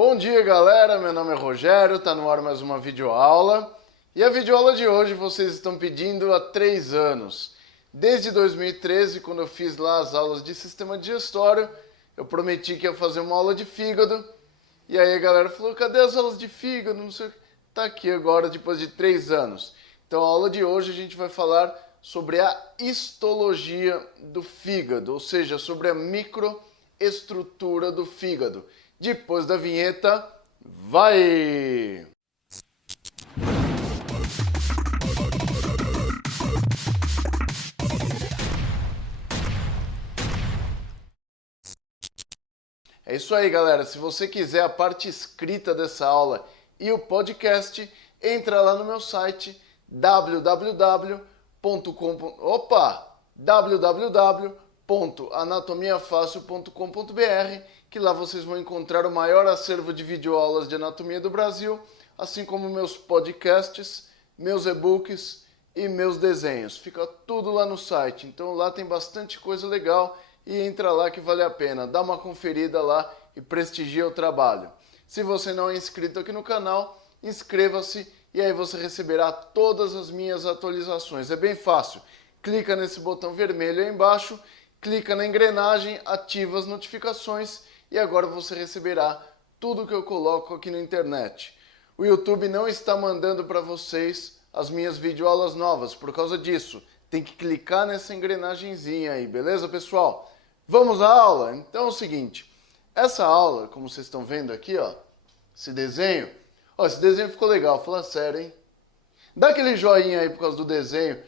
Bom dia, galera, meu nome é Rogério, tá no ar mais uma videoaula. E a videoaula de hoje vocês estão pedindo há 3 anos. Desde 2013, quando eu fiz lá as aulas de sistema digestório, eu prometi que ia fazer uma aula de fígado. E aí a galera falou, cadê as aulas de fígado? Não sei o que. Tá aqui agora, depois de 3 anos. Então a aula de hoje a gente vai falar sobre a histologia do fígado, ou seja, sobre a microestrutura do fígado. Depois da vinheta, vai! É isso aí, galera. Se você quiser a parte escrita dessa aula e o podcast, entra lá no meu site www.anatomiafácil.com.br, que lá vocês vão encontrar o maior acervo de videoaulas de anatomia do Brasil, assim como meus podcasts, meus e-books e meus desenhos. Fica tudo lá no site. Então lá tem bastante coisa legal e entra lá que vale a pena. Dá uma conferida lá e prestigia o trabalho. Se você não é inscrito aqui no canal, inscreva-se e aí você receberá todas as minhas atualizações. É bem fácil. Clica nesse botão vermelho aí embaixo, clica na engrenagem, ativa as notificações e agora você receberá tudo que eu coloco aqui na internet. O YouTube não está mandando para vocês as minhas videoaulas novas por causa disso. Tem que clicar nessa engrenagenzinha aí, beleza, pessoal? Vamos à aula? Então é o seguinte, essa aula, como vocês estão vendo aqui, ó, esse desenho ficou legal, fala sério, hein? Dá aquele joinha aí por causa do desenho.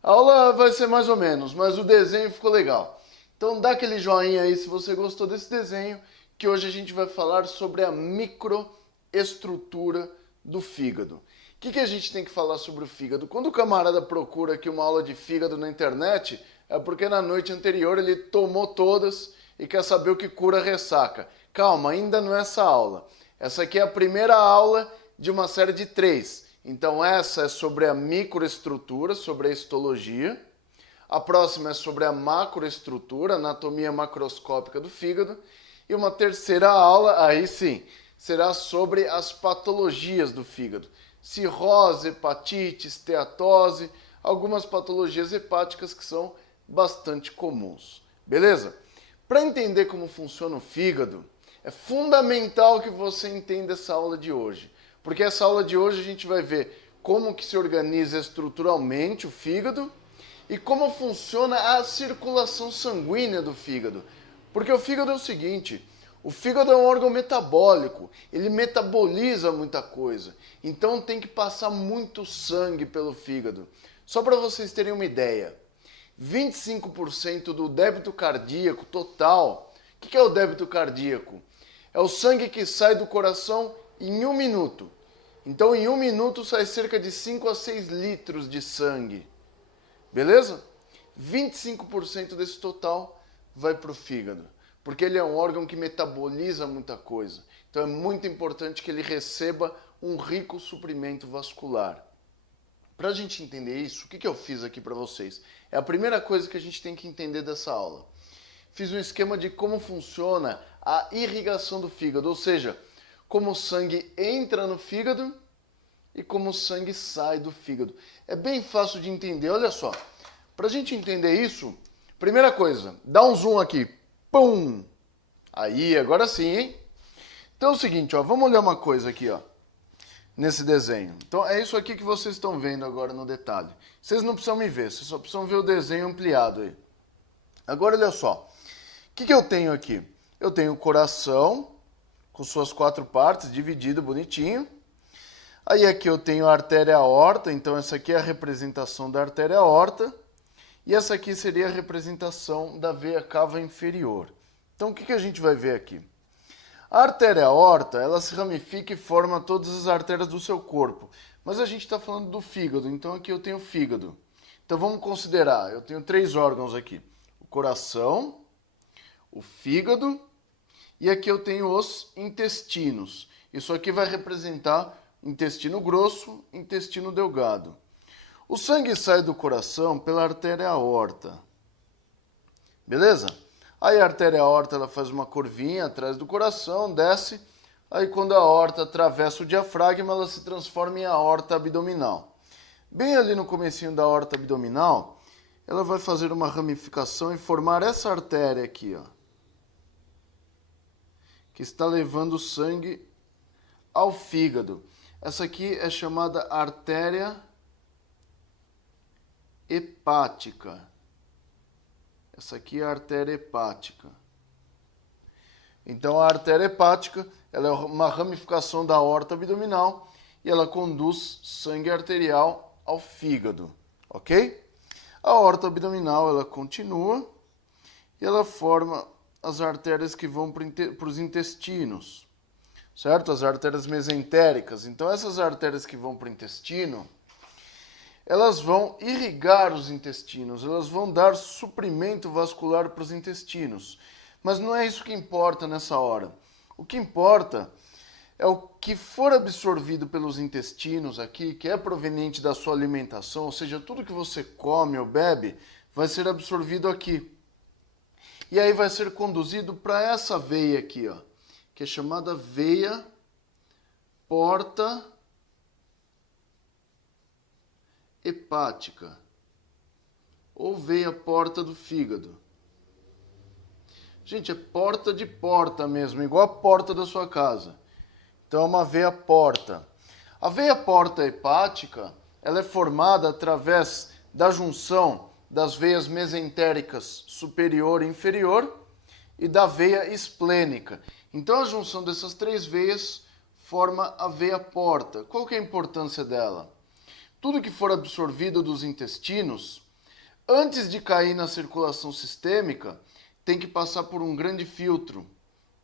A aula vai ser mais ou menos, mas o desenho ficou legal. Então dá aquele joinha aí se você gostou desse desenho, que hoje a gente vai falar sobre a microestrutura do fígado. O que a gente tem que falar sobre o fígado? Quando o camarada procura aqui uma aula de fígado na internet, é porque na noite anterior ele tomou todas e quer saber o que cura a ressaca. Calma, ainda não é essa aula. Essa aqui é a primeira aula de uma série de 3. Então essa é sobre a microestrutura, sobre a histologia. A próxima é sobre a macroestrutura, anatomia macroscópica do fígado. E uma terceira aula, aí sim, será sobre as patologias do fígado. Cirrose, hepatite, esteatose, algumas patologias hepáticas que são bastante comuns. Beleza? Para entender como funciona o fígado, é fundamental que você entenda essa aula de hoje. Porque essa aula de hoje a gente vai ver como que se organiza estruturalmente o fígado e como funciona a circulação sanguínea do fígado. Porque o fígado é o seguinte, o fígado é um órgão metabólico, ele metaboliza muita coisa, então tem que passar muito sangue pelo fígado. Só para vocês terem uma ideia, 25% do débito cardíaco total, o que é o débito cardíaco? É o sangue que sai do coração em 1 minuto. Então, em 1 minuto sai cerca de 5 a 6 litros de sangue. Beleza? 25% desse total vai para o fígado, porque ele é um órgão que metaboliza muita coisa. Então, é muito importante que ele receba um rico suprimento vascular. Para a gente entender isso, o que eu fiz aqui para vocês? É a primeira coisa que a gente tem que entender dessa aula. Fiz um esquema de como funciona a irrigação do fígado, ou seja, como o sangue entra no fígado e como o sangue sai do fígado. É bem fácil de entender, olha só. Para a gente entender isso, primeira coisa, dá um zoom aqui. Pum! Aí, agora sim, hein? Então é o seguinte, ó, vamos olhar uma coisa aqui, ó, nesse desenho. Então é isso aqui que vocês estão vendo agora no detalhe. Vocês não precisam me ver, vocês só precisam ver o desenho ampliado aí. Agora olha só, o que eu tenho aqui? Eu tenho o coração com suas 4 partes, dividido bonitinho. Aí aqui eu tenho a artéria aorta, então essa aqui é a representação da artéria aorta. E essa aqui seria a representação da veia cava inferior. Então o que a gente vai ver aqui? A artéria aorta, ela se ramifica e forma todas as artérias do seu corpo. Mas a gente está falando do fígado, então aqui eu tenho o fígado. Então vamos considerar, eu tenho 3 órgãos aqui. O coração, o fígado e aqui eu tenho os intestinos. Isso aqui vai representar intestino grosso, intestino delgado. O sangue sai do coração pela artéria aorta. Beleza? Aí a artéria aorta ela faz uma curvinha atrás do coração, desce, Aí quando a aorta atravessa o diafragma, ela se transforma em aorta abdominal. Bem ali no comecinho da aorta abdominal, ela vai fazer uma ramificação e formar essa artéria aqui, ó, que está levando o sangue ao fígado. Essa aqui é chamada artéria hepática. Essa aqui é a artéria hepática. Então a artéria hepática, ela é uma ramificação da aorta abdominal e ela conduz sangue arterial ao fígado, ok? A aorta abdominal, ela continua e ela forma as artérias que vão para os intestinos, certo? As artérias mesentéricas. Então essas artérias que vão para o intestino, elas vão irrigar os intestinos, elas vão dar suprimento vascular para os intestinos. Mas não é isso que importa nessa hora. O que importa é o que for absorvido pelos intestinos aqui, que é proveniente da sua alimentação, ou seja, tudo que você come ou bebe, vai ser absorvido aqui. E aí vai ser conduzido para essa veia aqui, ó, que é chamada veia porta hepática, ou veia porta do fígado. Gente, é porta de porta mesmo, igual a porta da sua casa. Então é uma veia porta. A veia porta hepática, ela é formada através da junção das veias mesentéricas superior e inferior e da veia esplênica. Então a junção dessas três veias forma a veia porta. Qual que é a importância dela? Tudo que for absorvido dos intestinos, antes de cair na circulação sistêmica, tem que passar por um grande filtro,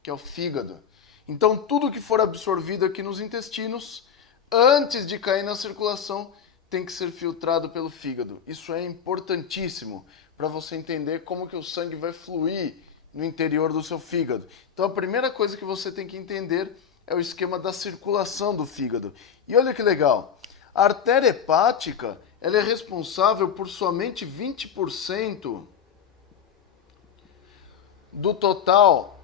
que é o fígado. Então, tudo que for absorvido aqui nos intestinos, antes de cair na circulação, tem que ser filtrado pelo fígado. Isso é importantíssimo para você entender como que o sangue vai fluir no interior do seu fígado. Então, a primeira coisa que você tem que entender é o esquema da circulação do fígado. E olha que legal, a artéria hepática, ela é responsável por somente 20% do total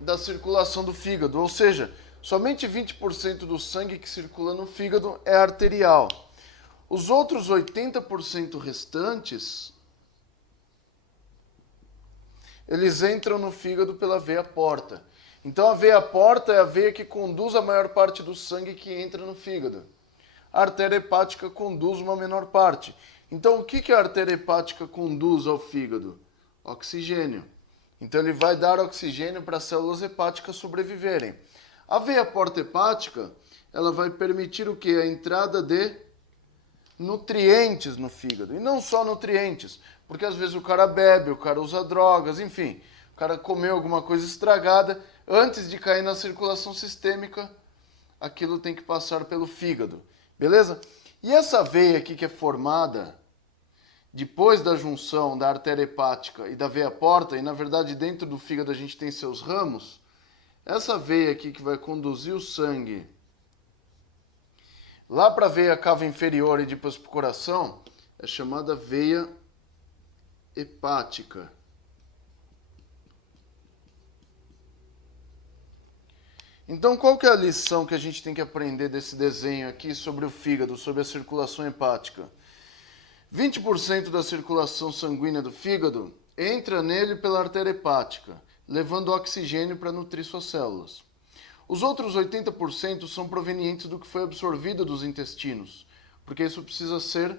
da circulação do fígado, ou seja, somente 20% do sangue que circula no fígado é arterial. Os outros 80% restantes, eles entram no fígado pela veia porta. Então a veia porta é a veia que conduz a maior parte do sangue que entra no fígado. A artéria hepática conduz uma menor parte. Então o que a artéria hepática conduz ao fígado? Oxigênio. Então ele vai dar oxigênio para as células hepáticas sobreviverem. A veia porta hepática, ela vai permitir o quê? A entrada de nutrientes no fígado. E não só nutrientes, porque às vezes o cara bebe, o cara usa drogas, enfim, o cara comeu alguma coisa estragada, antes de cair na circulação sistêmica, aquilo tem que passar pelo fígado. Beleza? E essa veia aqui que é formada depois da junção da artéria hepática e da veia porta, e na verdade dentro do fígado a gente tem seus ramos, essa veia aqui que vai conduzir o sangue lá para a veia cava inferior e depois para o coração, é chamada veia hepática. Então qual que é a lição que a gente tem que aprender desse desenho aqui sobre o fígado, sobre a circulação hepática? 20% da circulação sanguínea do fígado entra nele pela artéria hepática, levando oxigênio para nutrir suas células. Os outros 80% são provenientes do que foi absorvido dos intestinos, porque isso precisa ser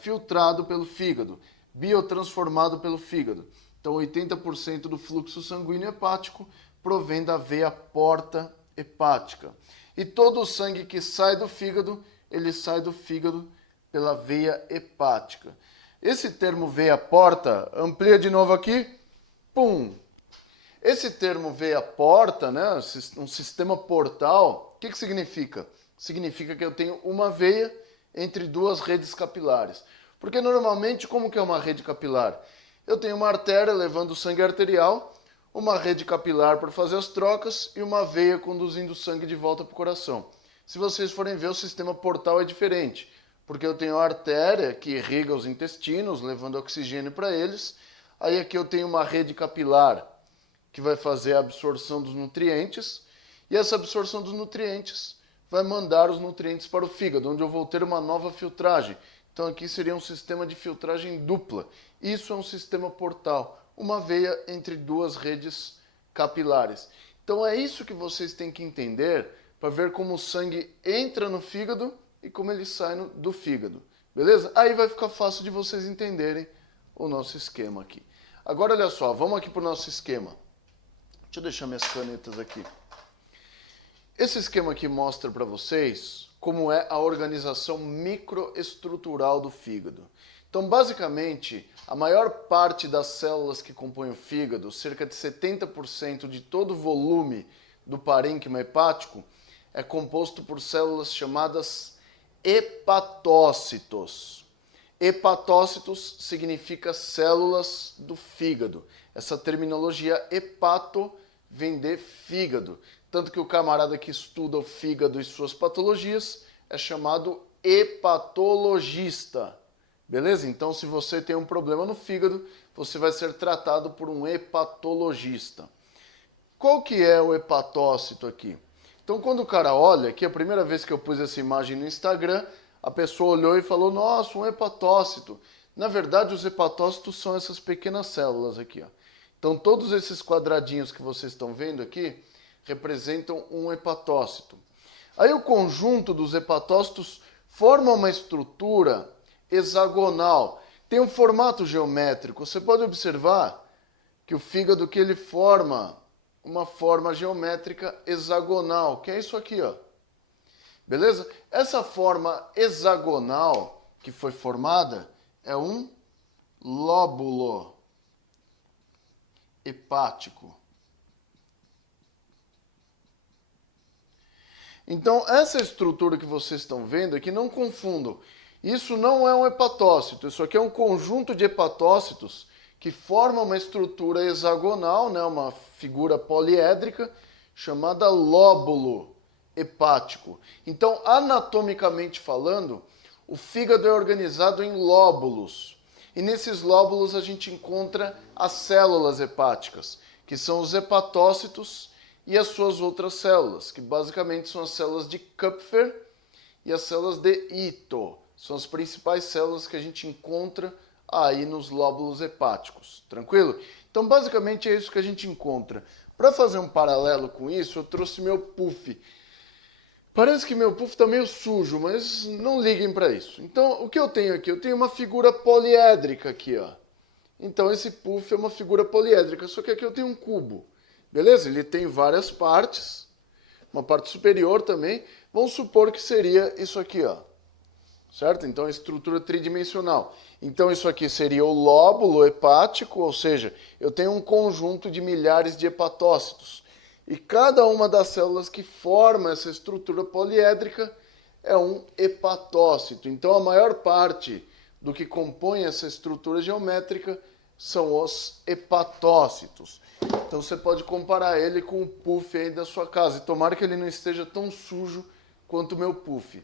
filtrado pelo fígado, biotransformado pelo fígado. Então 80% do fluxo sanguíneo hepático provém da veia porta hepática. E todo o sangue que sai do fígado, ele sai do fígado pela veia hepática. Esse termo veia porta, amplia de novo aqui, pum! Esse termo veia porta, né, um sistema portal, o que significa? Significa que eu tenho uma veia entre duas redes capilares. Porque normalmente, como que é uma rede capilar? Eu tenho uma artéria levando sangue arterial, uma rede capilar para fazer as trocas e uma veia conduzindo sangue de volta para o coração. Se vocês forem ver, o sistema portal é diferente, porque eu tenho a artéria que irriga os intestinos, levando oxigênio para eles. Aí aqui eu tenho uma rede capilar que vai fazer a absorção dos nutrientes. E essa absorção dos nutrientes vai mandar os nutrientes para o fígado, onde eu vou ter uma nova filtragem. Então aqui seria um sistema de filtragem dupla. Isso é um sistema portal, uma veia entre duas redes capilares. Então é isso que vocês têm que entender para ver como o sangue entra no fígado e como ele sai do fígado. Beleza? Aí vai ficar fácil de vocês entenderem o nosso esquema aqui. Agora olha só, vamos aqui para o nosso esquema. Deixa eu deixar minhas canetas aqui. Esse esquema aqui mostra para vocês como é a organização microestrutural do fígado. Então, basicamente, a maior parte das células que compõem o fígado, cerca de 70% de todo o volume do parênquima hepático, é composto por células chamadas hepatócitos. Hepatócitos significa células do fígado. Essa terminologia hepato vem de fígado. Tanto que o camarada que estuda o fígado e suas patologias é chamado hepatologista. Beleza? Então, se você tem um problema no fígado, você vai ser tratado por um hepatologista. Qual que é o hepatócito aqui? Então, quando o cara olha, aqui a primeira vez que eu pus essa imagem no Instagram, a pessoa olhou e falou, nossa, um hepatócito. Na verdade, os hepatócitos são essas pequenas células aqui, ó. Então, todos esses quadradinhos que vocês estão vendo aqui representam um hepatócito. Aí o conjunto dos hepatócitos forma uma estrutura hexagonal. Tem um formato geométrico. Você pode observar que o fígado que ele forma uma forma geométrica hexagonal, que é isso aqui, ó. Beleza? Essa forma hexagonal que foi formada é um lóbulo hepático. Então, essa estrutura que vocês estão vendo aqui, não confundam. Isso não é um hepatócito, isso aqui é um conjunto de hepatócitos que forma uma estrutura hexagonal, né, uma figura poliédrica, chamada lóbulo hepático. Então, anatomicamente falando, o fígado é organizado em lóbulos. E nesses lóbulos a gente encontra as células hepáticas, que são os hepatócitos e as suas outras células, que basicamente são as células de Kupfer e as células de Ito. São as principais células que a gente encontra aí nos lóbulos hepáticos. Tranquilo? Então, basicamente é isso que a gente encontra. Para fazer um paralelo com isso, eu trouxe meu puff. Parece que meu puff está meio sujo, mas não liguem para isso. Então, o que eu tenho aqui? Eu tenho uma figura poliédrica aqui, ó. Então, esse puff é uma figura poliédrica, só que aqui eu tenho um cubo. Beleza? Ele tem várias partes, uma parte superior também. Vamos supor que seria isso aqui, ó. Certo? Então, a estrutura tridimensional. Então, isso aqui seria o lóbulo hepático, ou seja, eu tenho um conjunto de milhares de hepatócitos. E cada uma das células que forma essa estrutura poliédrica é um hepatócito. Então, a maior parte do que compõe essa estrutura geométrica são os hepatócitos. Então, você pode comparar ele com o puff aí da sua casa. E tomara que ele não esteja tão sujo quanto o meu puff.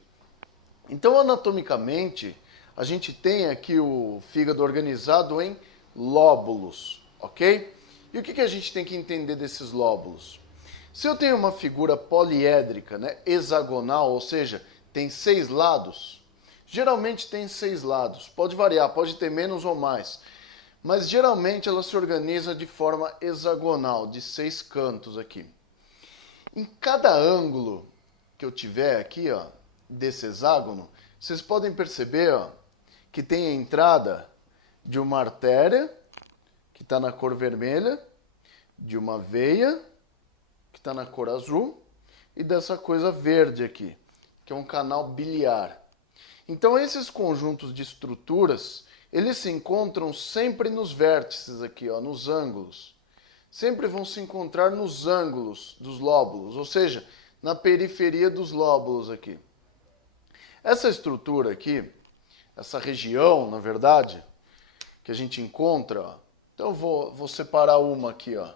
Então, anatomicamente, a gente tem aqui o fígado organizado em lóbulos, ok? E o que a gente tem que entender desses lóbulos? Se eu tenho uma figura poliédrica, né, hexagonal, ou seja, tem 6 lados, geralmente tem 6 lados, pode variar, pode ter menos ou mais, mas geralmente ela se organiza de forma hexagonal, de 6 cantos aqui. Em cada ângulo que eu tiver aqui, ó, desse hexágono, vocês podem perceber, ó, que tem a entrada de uma artéria, que está na cor vermelha, de uma veia, que está na cor azul, e dessa coisa verde aqui, que é um canal biliar. Então, esses conjuntos de estruturas, eles se encontram sempre nos vértices aqui, ó, nos ângulos. Sempre vão se encontrar nos ângulos dos lóbulos, ou seja, na periferia dos lóbulos aqui. Essa estrutura aqui, essa região, na verdade, que a gente encontra, ó, então eu vou separar uma aqui, ó.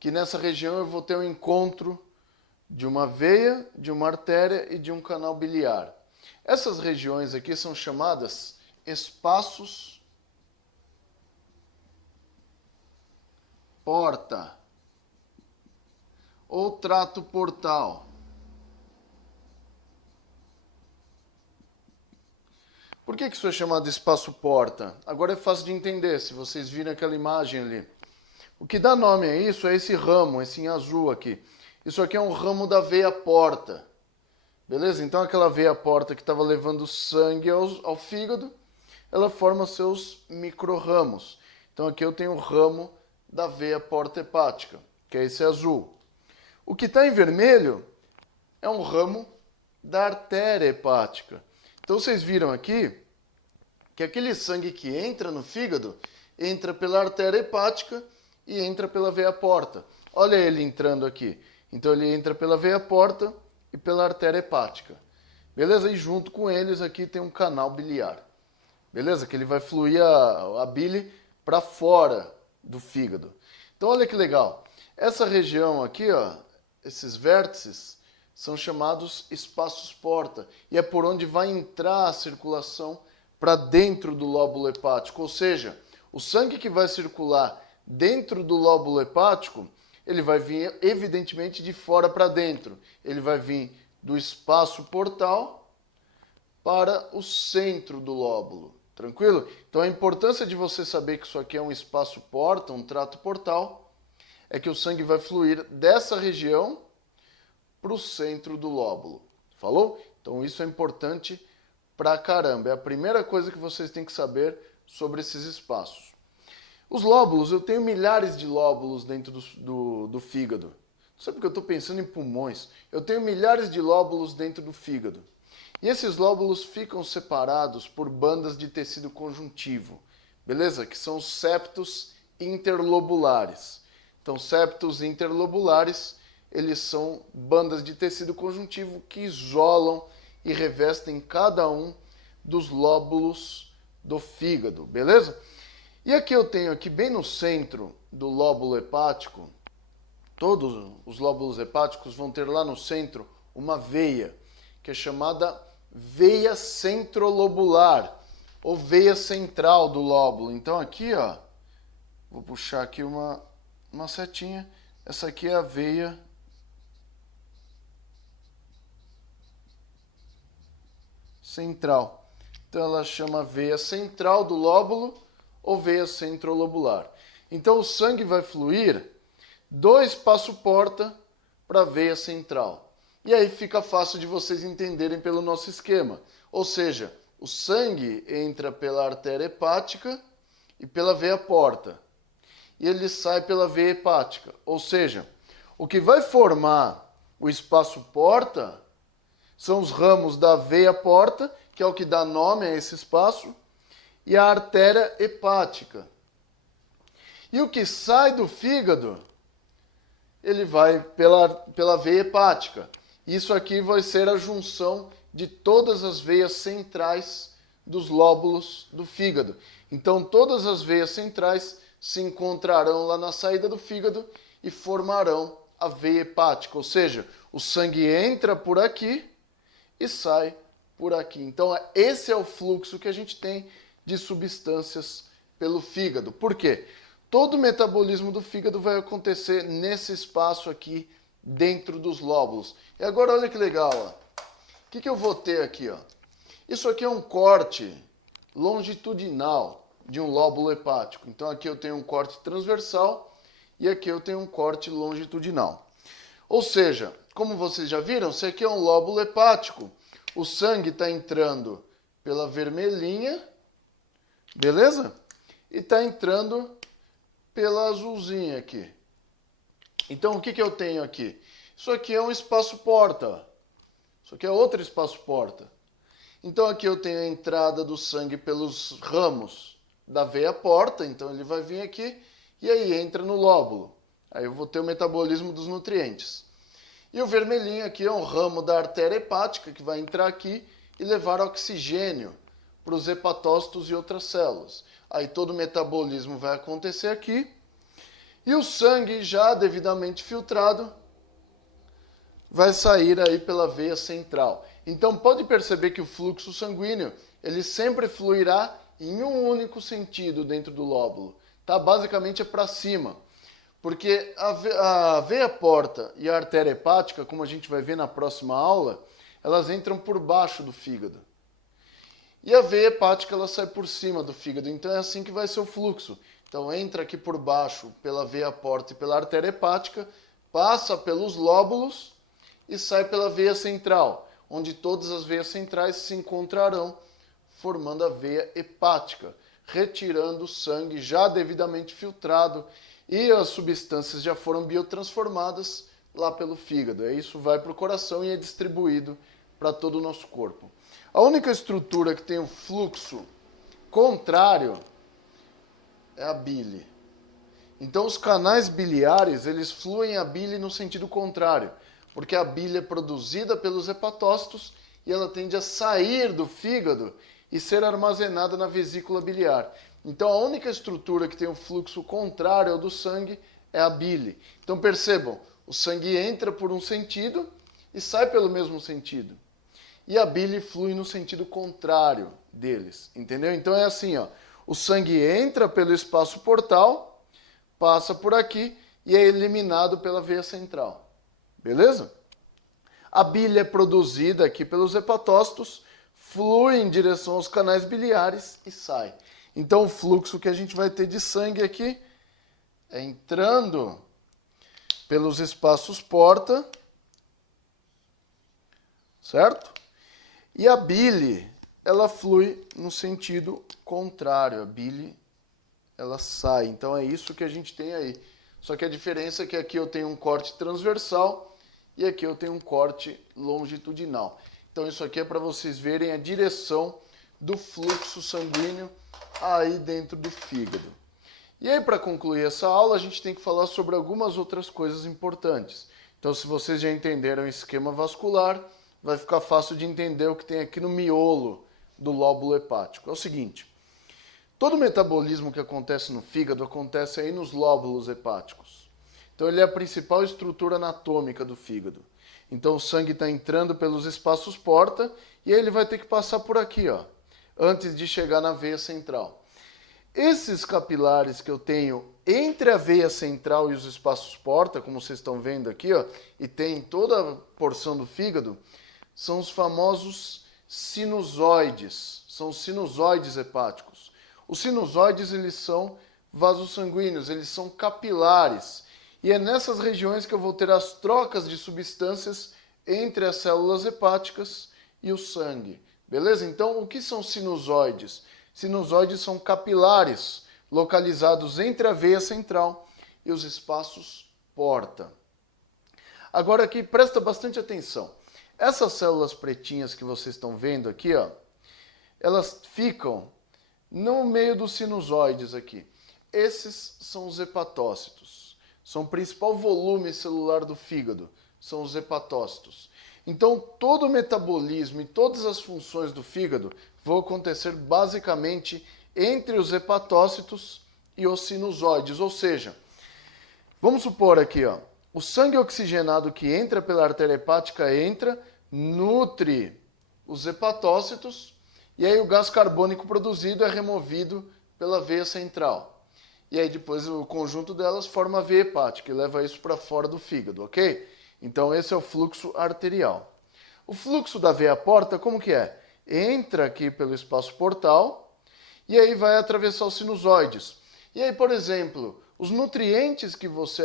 Que nessa região eu vou ter um encontro de uma veia, de uma artéria e de um canal biliar. Essas regiões aqui são chamadas espaços porta ou trato portal. Por que isso é chamado espaço porta? Agora é fácil de entender, se vocês virem aquela imagem ali. O que dá nome a isso é esse ramo, esse em azul aqui. Isso aqui é um ramo da veia porta. Beleza? Então aquela veia porta que estava levando sangue ao fígado, ela forma seus micro-ramos. Então aqui eu tenho o ramo da veia porta hepática, que é esse azul. O que está em vermelho é um ramo da artéria hepática. Então vocês viram aqui que aquele sangue que entra no fígado entra pela artéria hepática e entra pela veia porta. Olha ele entrando aqui. Então ele entra pela veia porta e pela artéria hepática. Beleza? E junto com eles aqui tem um canal biliar. Beleza? Que ele vai fluir a bile para fora do fígado. Então olha que legal. Essa região aqui, ó, esses vértices, são chamados espaços porta. E é por onde vai entrar a circulação para dentro do lóbulo hepático. Ou seja, o sangue que vai circular dentro do lóbulo hepático, ele vai vir evidentemente de fora para dentro. Ele vai vir do espaço portal para o centro do lóbulo. Tranquilo? Então a importância de você saber que isso aqui é um espaço porta, um trato portal, é que o sangue vai fluir dessa região para o centro do lóbulo. Falou? Então isso é importante pra caramba. É a primeira coisa que vocês têm que saber sobre esses espaços. Os lóbulos, eu tenho milhares de lóbulos dentro do fígado. Não sei porque eu estou pensando em pulmões. Eu tenho milhares de lóbulos dentro do fígado. E esses lóbulos ficam separados por bandas de tecido conjuntivo. Beleza? Que são os septos interlobulares. Então, septos interlobulares, eles são bandas de tecido conjuntivo que isolam e revestem cada um dos lóbulos do fígado, beleza? E aqui eu tenho aqui bem no centro do lóbulo hepático, todos os lóbulos hepáticos vão ter lá no centro uma veia, que é chamada veia centrolobular, ou veia central do lóbulo. Então aqui, ó, vou puxar aqui uma setinha, essa aqui é a veia central. Então ela chama veia central do lóbulo ou veia centrolobular. Então o sangue vai fluir do espaço porta para a veia central. E aí fica fácil de vocês entenderem pelo nosso esquema. Ou seja, o sangue entra pela artéria hepática e pela veia porta. E ele sai pela veia hepática. Ou seja, o que vai formar o espaço porta são os ramos da veia porta, que é o que dá nome a esse espaço, e a artéria hepática. E o que sai do fígado, ele vai pela veia hepática. Isso aqui vai ser a junção de todas as veias centrais dos lóbulos do fígado. Então todas as veias centrais se encontrarão lá na saída do fígado e formarão a veia hepática. Ou seja, o sangue entra por aqui e sai por aqui. Então esse é o fluxo que a gente tem de substâncias pelo fígado. Por quê? Todo o metabolismo do fígado vai acontecer nesse espaço aqui dentro dos lóbulos. E agora olha que legal, ó. O que eu vou ter aqui, ó? Isso aqui é um corte longitudinal de um lóbulo hepático. Então aqui eu tenho um corte transversal e aqui eu tenho um corte longitudinal. Ou seja, como vocês já viram, isso aqui é um lóbulo hepático. O sangue está entrando pela vermelhinha, beleza? E está entrando pela azulzinha aqui. Então o que eu tenho aqui? Isso aqui é um espaço porta. Isso aqui é outro espaço porta. Então aqui eu tenho a entrada do sangue pelos ramos da veia porta. Então ele vai vir aqui e aí entra no lóbulo. Aí eu vou ter o metabolismo dos nutrientes. E o vermelhinho aqui é um ramo da artéria hepática que vai entrar aqui e levar oxigênio para os hepatócitos e outras células. Aí todo o metabolismo vai acontecer aqui. E o sangue já devidamente filtrado vai sair aí pela veia central. Então pode perceber que o fluxo sanguíneo, ele sempre fluirá em um único sentido dentro do lóbulo. Tá? Basicamente é para cima. Porque a veia porta e a artéria hepática, como a gente vai ver na próxima aula, elas entram por baixo do fígado. E a veia hepática ela sai por cima do fígado, então é assim que vai ser o fluxo. Então entra aqui por baixo pela veia porta e pela artéria hepática, passa pelos lóbulos e sai pela veia central, onde todas as veias centrais se encontrarão, formando a veia hepática, retirando o sangue já devidamente filtrado e as substâncias já foram biotransformadas lá pelo fígado. Isso vai para o coração e é distribuído para todo o nosso corpo. A única estrutura que tem o fluxo contrário é a bile. Então os canais biliares, eles fluem a bile no sentido contrário, porque a bile é produzida pelos hepatócitos e ela tende a sair do fígado e ser armazenada na vesícula biliar. Então a única estrutura que tem o fluxo contrário ao do sangue é a bile. Então percebam, o sangue entra por um sentido e sai pelo mesmo sentido. E a bile flui no sentido contrário deles, entendeu? Então é assim, ó, o sangue entra pelo espaço portal, passa por aqui e é eliminado pela veia central. Beleza? A bile é produzida aqui pelos hepatócitos, flui em direção aos canais biliares e sai. Então o fluxo que a gente vai ter de sangue aqui é entrando pelos espaços porta, certo? E a bile, ela flui no sentido contrário. A bile, ela sai. Então é isso que a gente tem aí. Só que a diferença é que aqui eu tenho um corte transversal e aqui eu tenho um corte longitudinal. Então isso aqui é para vocês verem a direção do fluxo sanguíneo aí dentro do fígado. E aí, para concluir essa aula, a gente tem que falar sobre algumas outras coisas importantes. Então, se vocês já entenderam o esquema vascular, vai ficar fácil de entender o que tem aqui no miolo do lóbulo hepático. É o seguinte, todo o metabolismo que acontece no fígado acontece aí nos lóbulos hepáticos. Então, ele é a principal estrutura anatômica do fígado. Então, o sangue está entrando pelos espaços porta e aí ele vai ter que passar por aqui, ó, antes de chegar na veia central. Esses capilares que eu tenho entre a veia central e os espaços porta, como vocês estão vendo aqui, ó, e tem toda a porção do fígado, são os famosos sinusoides, são os sinusoides hepáticos. Os sinusoides, eles são vasos sanguíneos, eles são capilares. E é nessas regiões que eu vou ter as trocas de substâncias entre as células hepáticas e o sangue. Beleza? Então, o que são sinusoides? Sinusoides são capilares localizados entre a veia central e os espaços porta. Agora aqui, presta bastante atenção. Essas células pretinhas que vocês estão vendo aqui, ó, elas ficam no meio dos sinusoides aqui. Esses são os hepatócitos. São o principal volume celular do fígado, são os hepatócitos. Então, todo o metabolismo e todas as funções do fígado vão acontecer basicamente entre os hepatócitos e os sinusoides. Ou seja, vamos supor aqui, ó, o sangue oxigenado que entra pela artéria hepática entra, nutre os hepatócitos e aí o gás carbônico produzido é removido pela veia central. E aí depois o conjunto delas forma a veia hepática e leva isso para fora do fígado, ok? Então esse é o fluxo arterial. O fluxo da veia porta, como que é? Entra aqui pelo espaço portal e aí vai atravessar os sinusoides. E aí, por exemplo, os nutrientes que você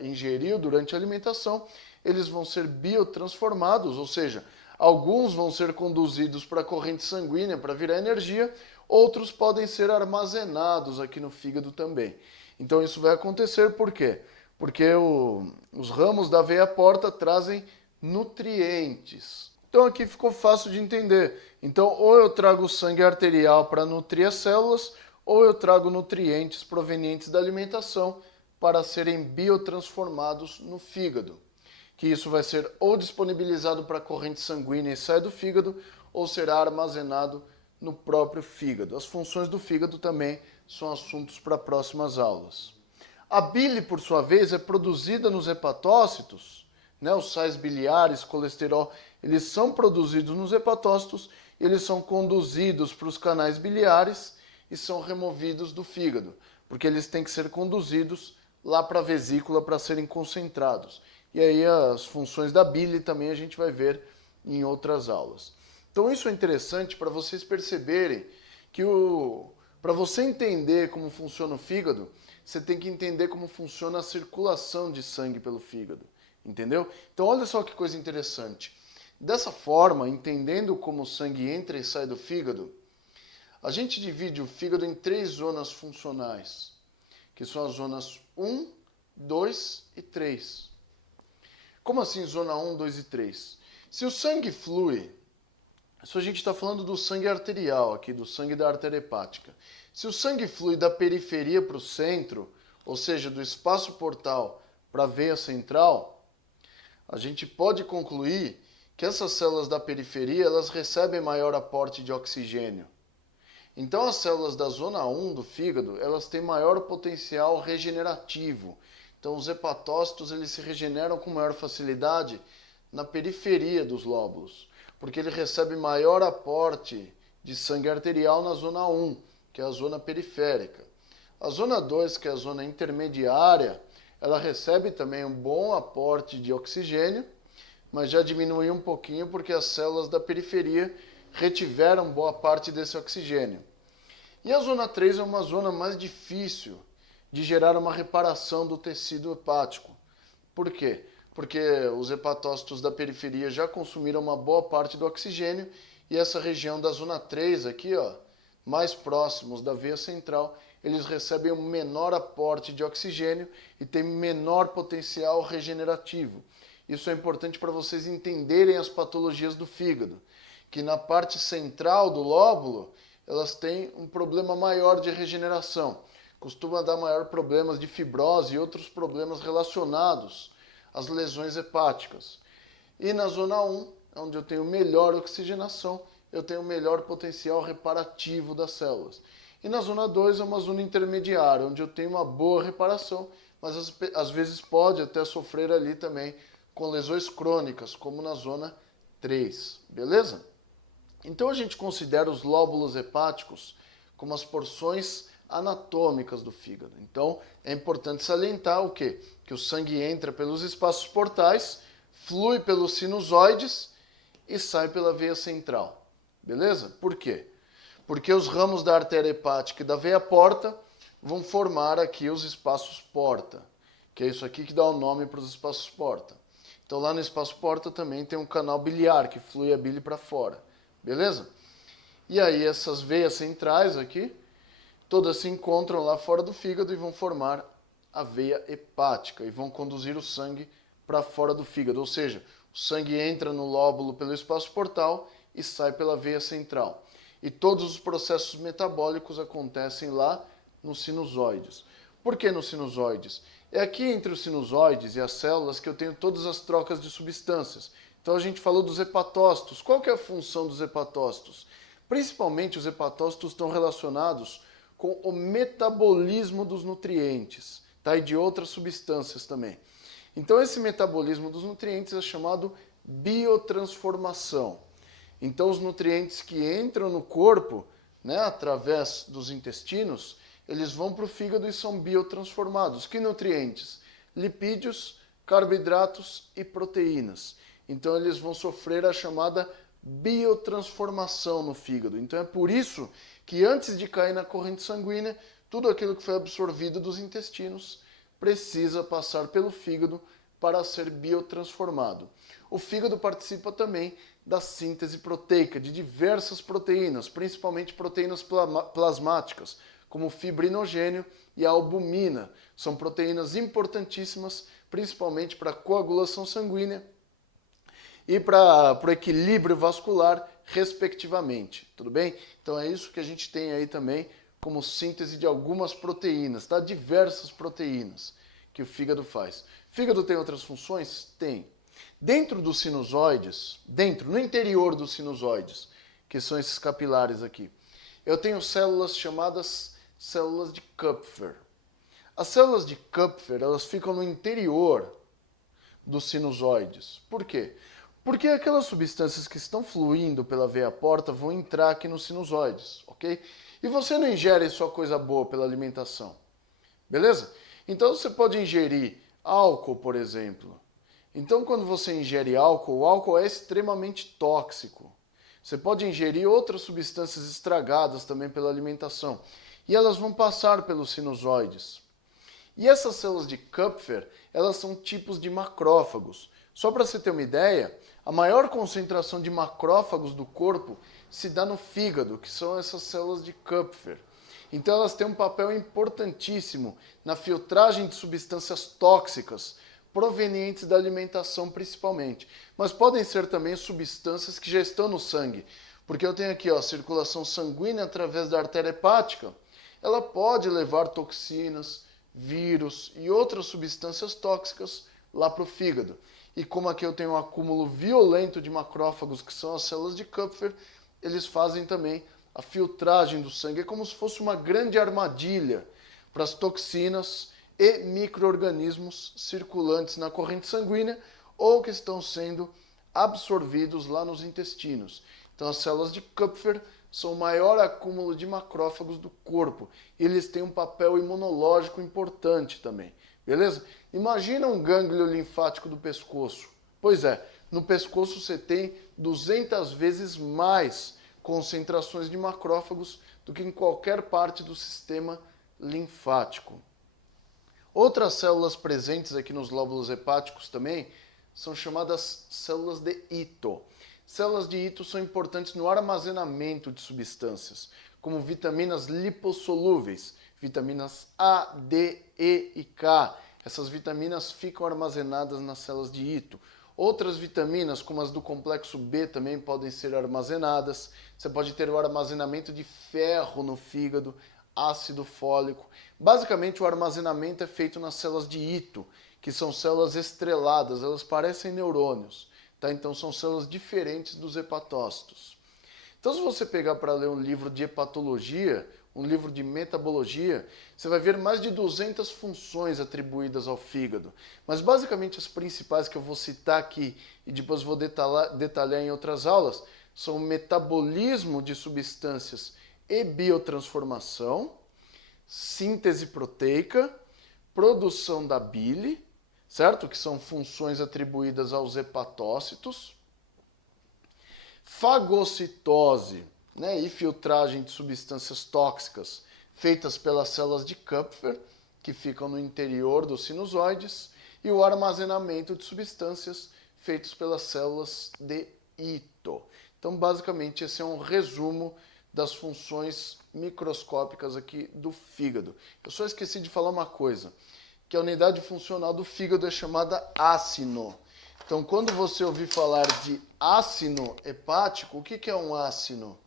ingeriu durante a alimentação, eles vão ser biotransformados, ou seja, alguns vão ser conduzidos para a corrente sanguínea para virar energia, outros podem ser armazenados aqui no fígado também. Então isso vai acontecer por quê? Porque os ramos da veia porta trazem nutrientes. Então aqui ficou fácil de entender. Então ou eu trago sangue arterial para nutrir as células, ou eu trago nutrientes provenientes da alimentação para serem biotransformados no fígado. Que isso vai ser ou disponibilizado para a corrente sanguínea e sai do fígado, ou será armazenado no próprio fígado. As funções do fígado também são assuntos para próximas aulas. A bile, por sua vez, é produzida nos hepatócitos, né? Os sais biliares, colesterol, eles são produzidos nos hepatócitos, eles são conduzidos para os canais biliares e são removidos do fígado, porque eles têm que ser conduzidos lá para a vesícula para serem concentrados. E aí as funções da bile também a gente vai ver em outras aulas. Então isso é interessante para vocês perceberem que para você entender como funciona o fígado, você tem que entender como funciona a circulação de sangue pelo fígado, entendeu? Então olha só que coisa interessante. Dessa forma, entendendo como o sangue entra e sai do fígado, a gente divide o fígado em 3 zonas funcionais, que são as zonas 1, 2 e 3. Como assim zona 1, 2 e 3? Se o sangue flui, isso a gente está falando do sangue arterial aqui, do sangue da artéria hepática. Se o sangue flui da periferia para o centro, ou seja, do espaço portal para a veia central, a gente pode concluir que essas células da periferia elas recebem maior aporte de oxigênio. Então as células da zona 1 do fígado, elas têm maior potencial regenerativo. Então os hepatócitos eles se regeneram com maior facilidade na periferia dos lóbulos, porque ele recebe maior aporte de sangue arterial na zona 1, que é a zona periférica. A zona 2, que é a zona intermediária, ela recebe também um bom aporte de oxigênio, mas já diminui um pouquinho porque as células da periferia retiveram boa parte desse oxigênio. E a zona 3 é uma zona mais difícil de gerar uma reparação do tecido hepático. Por quê? Porque os hepatócitos da periferia já consumiram uma boa parte do oxigênio e essa região da zona 3 aqui, ó, mais próximos da veia central, eles recebem um menor aporte de oxigênio e têm menor potencial regenerativo. Isso é importante para vocês entenderem as patologias do fígado, que na parte central do lóbulo, elas têm um problema maior de regeneração. Costuma dar maior problemas de fibrose e outros problemas relacionados às lesões hepáticas. E na zona 1, onde eu tenho melhor oxigenação, eu tenho melhor potencial reparativo das células. E na zona 2 é uma zona intermediária, onde eu tenho uma boa reparação, mas às vezes pode até sofrer ali também com lesões crônicas, como na zona 3, beleza? Então a gente considera os lóbulos hepáticos como as porções anatômicas do fígado. Então é importante salientar o quê? Que o sangue entra pelos espaços portais, flui pelos sinusoides e sai pela veia central. Beleza? Por quê? Porque os ramos da artéria hepática e da veia porta vão formar aqui os espaços porta, que é isso aqui que dá o nome para os espaços porta. Então lá no espaço porta também tem um canal biliar que flui a bile para fora. Beleza? E aí essas veias centrais aqui, todas se encontram lá fora do fígado e vão formar a veia hepática e vão conduzir o sangue para fora do fígado. Ou seja, o sangue entra no lóbulo pelo espaço portal e sai pela veia central. E todos os processos metabólicos acontecem lá nos sinusoides. Por que nos sinusoides? É aqui entre os sinusoides e as células que eu tenho todas as trocas de substâncias. Então a gente falou dos hepatócitos. Qual que é a função dos hepatócitos? Principalmente os hepatócitos estão relacionados com o metabolismo dos nutrientes, tá? E de outras substâncias também. Então esse metabolismo dos nutrientes é chamado biotransformação. Então os nutrientes que entram no corpo, né, através dos intestinos, eles vão para o fígado e são biotransformados. Que nutrientes? Lipídios, carboidratos e proteínas. Então eles vão sofrer a chamada biotransformação no fígado. Então é por isso que antes de cair na corrente sanguínea, tudo aquilo que foi absorvido dos intestinos precisa passar pelo fígado para ser biotransformado. O fígado participa também da síntese proteica de diversas proteínas, principalmente proteínas plasmáticas, como o fibrinogênio e a albumina. São proteínas importantíssimas, principalmente para a coagulação sanguínea e para o equilíbrio vascular, respectivamente. Tudo bem? Então é isso que a gente tem aí também como síntese de algumas proteínas, tá? Diversas proteínas que o fígado faz. O fígado tem outras funções? Tem. Dentro dos sinusoides, no interior dos sinusoides, que são esses capilares aqui, eu tenho células chamadas células de Kupfer. As células de Kupfer, elas ficam no interior dos sinusoides. Por quê? Porque aquelas substâncias que estão fluindo pela veia porta vão entrar aqui nos sinusoides, ok? E você não ingere só coisa boa pela alimentação, beleza? Então você pode ingerir álcool, por exemplo. Então quando você ingere álcool, o álcool é extremamente tóxico. Você pode ingerir outras substâncias estragadas também pela alimentação. E elas vão passar pelos sinusoides. E essas células de Kupfer, elas são tipos de macrófagos. Só para você ter uma ideia, a maior concentração de macrófagos do corpo se dá no fígado, que são essas células de Kupfer. Então elas têm um papel importantíssimo na filtragem de substâncias tóxicas, provenientes da alimentação principalmente. Mas podem ser também substâncias que já estão no sangue. Porque eu tenho aqui a circulação sanguínea através da artéria hepática. Ela pode levar toxinas, vírus e outras substâncias tóxicas lá para o fígado. E como aqui eu tenho um acúmulo violento de macrófagos, que são as células de Kupfer, eles fazem também a filtragem do sangue. É como se fosse uma grande armadilha para as toxinas e micro-organismos circulantes na corrente sanguínea ou que estão sendo absorvidos lá nos intestinos. Então as células de Kupfer são o maior acúmulo de macrófagos do corpo. E eles têm um papel imunológico importante também. Beleza? Imagina um gânglio linfático do pescoço. Pois é, no pescoço você tem 200 vezes mais concentrações de macrófagos do que em qualquer parte do sistema linfático. Outras células presentes aqui nos lóbulos hepáticos também são chamadas células de Ito. Células de Ito são importantes no armazenamento de substâncias, como vitaminas lipossolúveis, vitaminas A, D, E e K. Essas vitaminas ficam armazenadas nas células de Ito. Outras vitaminas, como as do complexo B, também podem ser armazenadas. Você pode ter o armazenamento de ferro no fígado, ácido fólico. Basicamente, o armazenamento é feito nas células de Ito, que são células estreladas, elas parecem neurônios. Tá? Então são células diferentes dos hepatócitos. Então se você pegar para ler um livro de hepatologia, um livro de metabologia, você vai ver mais de 200 funções atribuídas ao fígado. Mas basicamente as principais que eu vou citar aqui e depois vou detalhar em outras aulas são o metabolismo de substâncias e biotransformação, síntese proteica, produção da bile, certo? Que são funções atribuídas aos hepatócitos, fagocitose, né? E filtragem de substâncias tóxicas feitas pelas células de Kupfer, que ficam no interior dos sinusoides, e o armazenamento de substâncias feitos pelas células de Ito. Então, basicamente, esse é um resumo das funções microscópicas aqui do fígado. Eu só esqueci de falar uma coisa, que a unidade funcional do fígado é chamada ácino. Então, quando você ouvir falar de ácino hepático, o que é um ácino?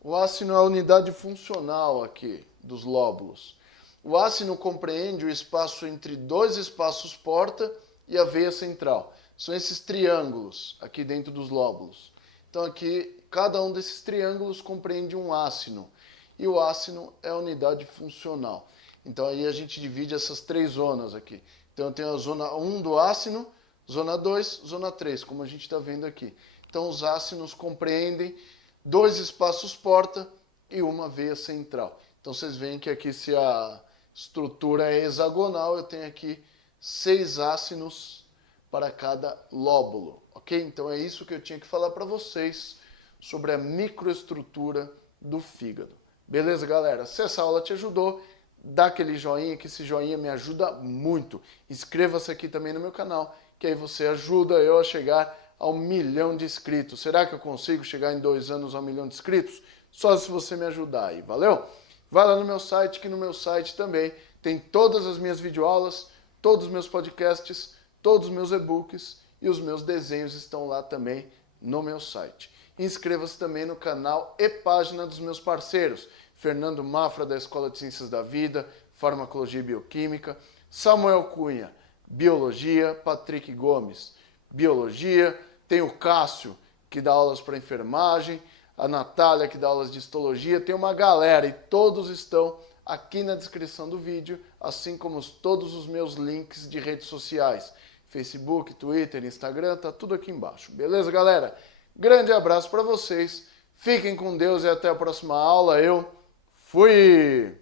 O ácino é a unidade funcional aqui dos lóbulos. O ácino compreende o espaço entre dois espaços porta e a veia central. São esses triângulos aqui dentro dos lóbulos. Então, aqui, cada um desses triângulos compreende um ácino. E o ácino é a unidade funcional. Então aí a gente divide essas três zonas aqui. Então eu tenho a zona 1 do ácino, zona 2, zona 3, como a gente está vendo aqui. Então os ácinos compreendem dois espaços porta e uma veia central. Então vocês veem que aqui, se a estrutura é hexagonal, eu tenho aqui 6 ácinos para cada lóbulo, ok? Então é isso que eu tinha que falar para vocês sobre a microestrutura do fígado. Beleza, galera? Se essa aula te ajudou, dá aquele joinha, que esse joinha me ajuda muito. Inscreva-se aqui também no meu canal, que aí você ajuda eu a chegar a 1 milhão de inscritos. Será que eu consigo chegar em 2 anos a 1 milhão de inscritos? Só se você me ajudar aí, valeu? Vai lá no meu site, que no meu site também tem todas as minhas videoaulas, todos os meus podcasts, todos os meus e-books e os meus desenhos estão lá também no meu site. Inscreva-se também no canal e página dos meus parceiros, Fernando Mafra, da Escola de Ciências da Vida, Farmacologia e Bioquímica, Samuel Cunha, Biologia, Patrick Gomes, Biologia, tem o Cássio, que dá aulas para enfermagem, a Natália, que dá aulas de histologia, tem uma galera e todos estão aqui na descrição do vídeo, assim como todos os meus links de redes sociais, Facebook, Twitter, Instagram, tá tudo aqui embaixo. Beleza, galera? Grande abraço para vocês, fiquem com Deus e até a próxima aula. Eu fui!